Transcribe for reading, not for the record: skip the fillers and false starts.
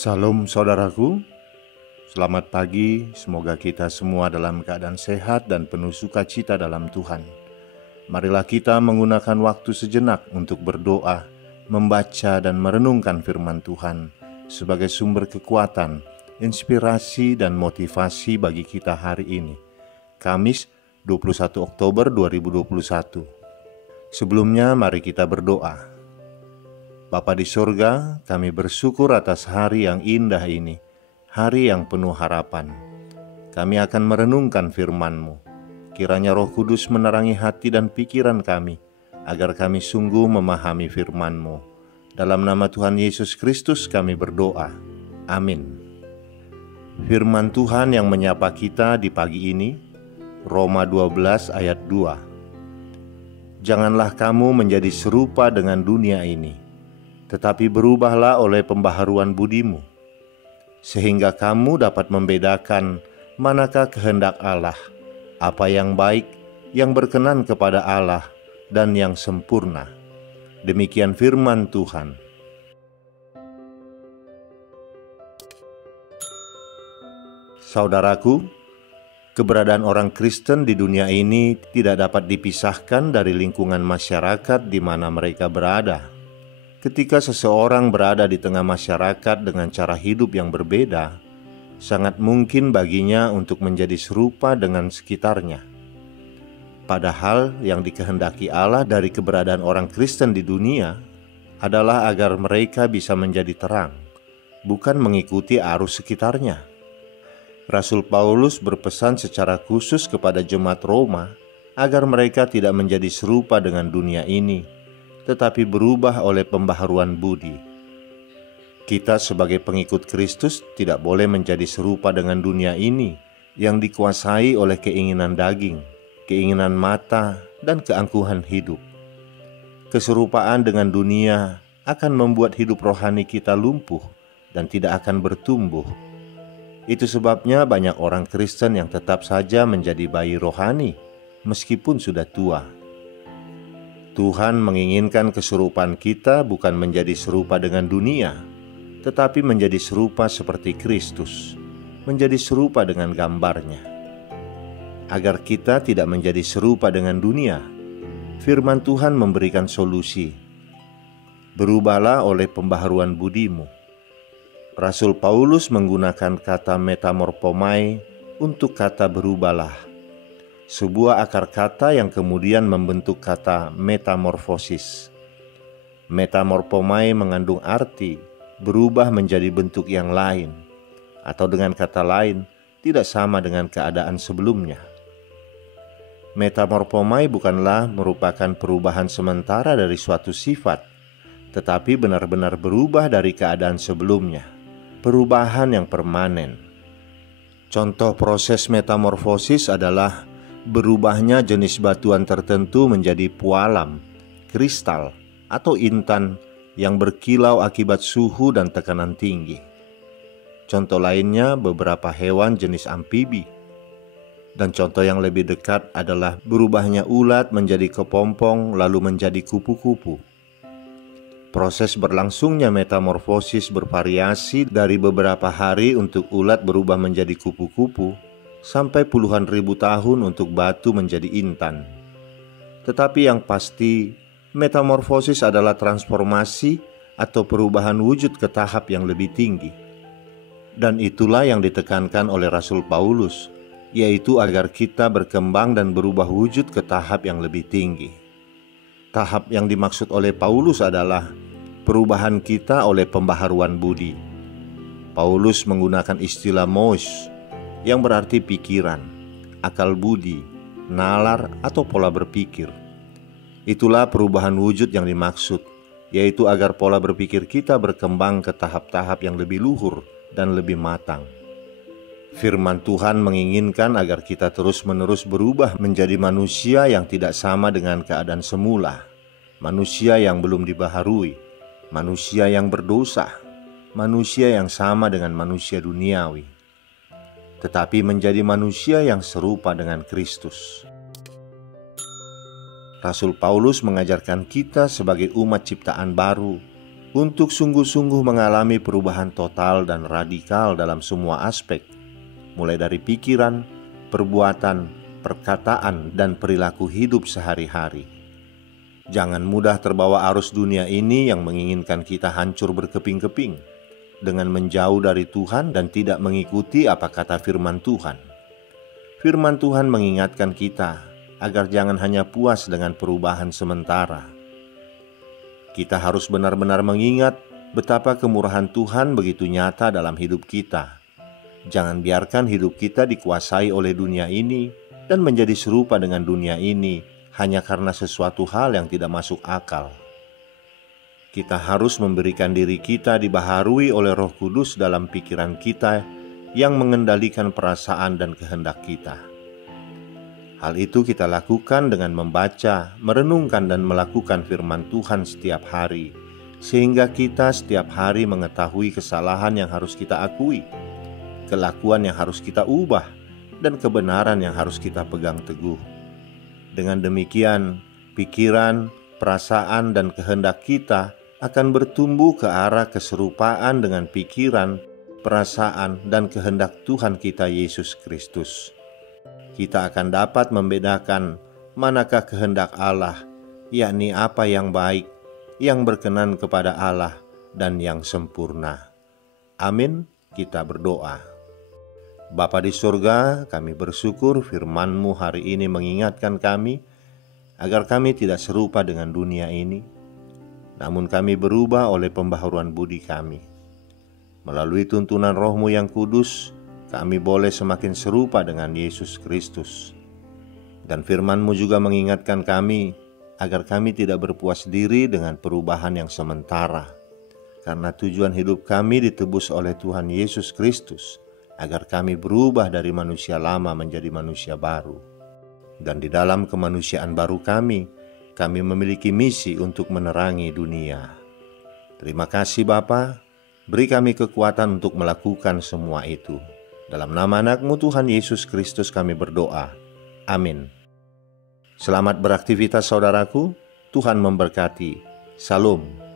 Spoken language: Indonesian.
Salam saudaraku, selamat pagi, semoga kita semua dalam keadaan sehat dan penuh sukacita dalam Tuhan. Marilah kita menggunakan waktu sejenak untuk berdoa, membaca dan merenungkan firman Tuhan sebagai sumber kekuatan, inspirasi dan motivasi bagi kita hari ini. Kamis 21 Oktober 2021. Sebelumnya mari kita berdoa. Bapa di sorga, kami bersyukur atas hari yang indah ini, hari yang penuh harapan. Kami akan merenungkan firman-Mu. Kiranya Roh Kudus menerangi hati dan pikiran kami, agar kami sungguh memahami firman-Mu. Dalam nama Tuhan Yesus Kristus kami berdoa. Amin. Firman Tuhan yang menyapa kita di pagi ini, Roma 12 ayat 2. Janganlah kamu menjadi serupa dengan dunia ini, tetapi berubahlah oleh pembaharuan budimu, sehingga kamu dapat membedakan manakah kehendak Allah, apa yang baik, yang berkenan kepada Allah, dan yang sempurna. Demikian firman Tuhan. Saudaraku, keberadaan orang Kristen di dunia ini tidak dapat dipisahkan dari lingkungan masyarakat di mana mereka berada. Ketika seseorang berada di tengah masyarakat dengan cara hidup yang berbeda, sangat mungkin baginya untuk menjadi serupa dengan sekitarnya. Padahal yang dikehendaki Allah dari keberadaan orang Kristen di dunia adalah agar mereka bisa menjadi terang, bukan mengikuti arus sekitarnya. Rasul Paulus berpesan secara khusus kepada jemaat Roma agar mereka tidak menjadi serupa dengan dunia ini, tetapi berubah oleh pembaharuan budi. Kita sebagai pengikut Kristus tidak boleh menjadi serupa dengan dunia ini yang dikuasai oleh keinginan daging, keinginan mata, dan keangkuhan hidup. Keserupaan dengan dunia akan membuat hidup rohani kita lumpuh dan tidak akan bertumbuh. Itu sebabnya banyak orang Kristen yang tetap saja menjadi bayi rohani meskipun sudah tua. Tuhan menginginkan keserupaan kita bukan menjadi serupa dengan dunia, tetapi menjadi serupa seperti Kristus, menjadi serupa dengan gambarnya. Agar kita tidak menjadi serupa dengan dunia, firman Tuhan memberikan solusi. Berubahlah oleh pembaharuan budimu. Rasul Paulus menggunakan kata metamorphomai untuk kata berubahlah, sebuah akar kata yang kemudian membentuk kata metamorfosis. Metamorphomai mengandung arti berubah menjadi bentuk yang lain, atau dengan kata lain, tidak sama dengan keadaan sebelumnya. Metamorphomai bukanlah merupakan perubahan sementara dari suatu sifat, tetapi benar-benar berubah dari keadaan sebelumnya, perubahan yang permanen. Contoh proses metamorfosis adalah berubahnya jenis batuan tertentu menjadi pualam, kristal, atau intan yang berkilau akibat suhu dan tekanan tinggi. Contoh lainnya beberapa hewan jenis amfibi. Dan contoh yang lebih dekat adalah berubahnya ulat menjadi kepompong lalu menjadi kupu-kupu. Proses berlangsungnya metamorfosis bervariasi dari beberapa hari untuk ulat berubah menjadi kupu-kupu sampai puluhan ribu tahun untuk batu menjadi intan. Tetapi yang pasti, metamorfosis adalah transformasi atau perubahan wujud ke tahap yang lebih tinggi. Dan itulah yang ditekankan oleh Rasul Paulus, yaitu agar kita berkembang dan berubah wujud ke tahap yang lebih tinggi. Tahap yang dimaksud oleh Paulus adalah perubahan kita oleh pembaharuan budi. Paulus menggunakan istilah nous, yang berarti pikiran, akal budi, nalar, atau pola berpikir. Itulah perubahan wujud yang dimaksud, yaitu agar pola berpikir kita berkembang ke tahap-tahap yang lebih luhur dan lebih matang. Firman Tuhan menginginkan agar kita terus-menerus berubah menjadi manusia yang tidak sama dengan keadaan semula, manusia yang belum dibaharui, manusia yang berdosa, manusia yang sama dengan manusia duniawi, tetapi menjadi manusia yang serupa dengan Kristus. Rasul Paulus mengajarkan kita sebagai umat ciptaan baru untuk sungguh-sungguh mengalami perubahan total dan radikal dalam semua aspek, mulai dari pikiran, perbuatan, perkataan, dan perilaku hidup sehari-hari. Jangan mudah terbawa arus dunia ini yang menginginkan kita hancur berkeping-keping dengan menjauh dari Tuhan dan tidak mengikuti apa kata firman Tuhan. Firman Tuhan mengingatkan kita agar jangan hanya puas dengan perubahan sementara. Kita harus benar-benar mengingat betapa kemurahan Tuhan begitu nyata dalam hidup kita. Jangan biarkan hidup kita dikuasai oleh dunia ini dan menjadi serupa dengan dunia ini hanya karena sesuatu hal yang tidak masuk akal. Kita harus memberikan diri kita dibaharui oleh Roh Kudus dalam pikiran kita yang mengendalikan perasaan dan kehendak kita. Hal itu kita lakukan dengan membaca, merenungkan, dan melakukan firman Tuhan setiap hari, sehingga kita setiap hari mengetahui kesalahan yang harus kita akui, kelakuan yang harus kita ubah, dan kebenaran yang harus kita pegang teguh. Dengan demikian, pikiran, perasaan, dan kehendak kita akan bertumbuh ke arah keserupaan dengan pikiran, perasaan, dan kehendak Tuhan kita Yesus Kristus. Kita akan dapat membedakan manakah kehendak Allah, yakni apa yang baik, yang berkenan kepada Allah, dan yang sempurna. Amin. Kita berdoa. Bapa di surga, kami bersyukur firman-Mu hari ini mengingatkan kami agar kami tidak serupa dengan dunia ini, namun kami berubah oleh pembaharuan budi kami. Melalui tuntunan Roh-Mu yang kudus, kami boleh semakin serupa dengan Yesus Kristus. Dan firman-Mu juga mengingatkan kami agar kami tidak berpuas diri dengan perubahan yang sementara, karena tujuan hidup kami ditebus oleh Tuhan Yesus Kristus, agar kami berubah dari manusia lama menjadi manusia baru. Dan di dalam kemanusiaan baru kami memiliki misi untuk menerangi dunia. Terima kasih Bapa, beri kami kekuatan untuk melakukan semua itu. Dalam nama anak-Mu Tuhan Yesus Kristus kami berdoa. Amin. Selamat beraktivitas saudaraku, Tuhan memberkati. Salam.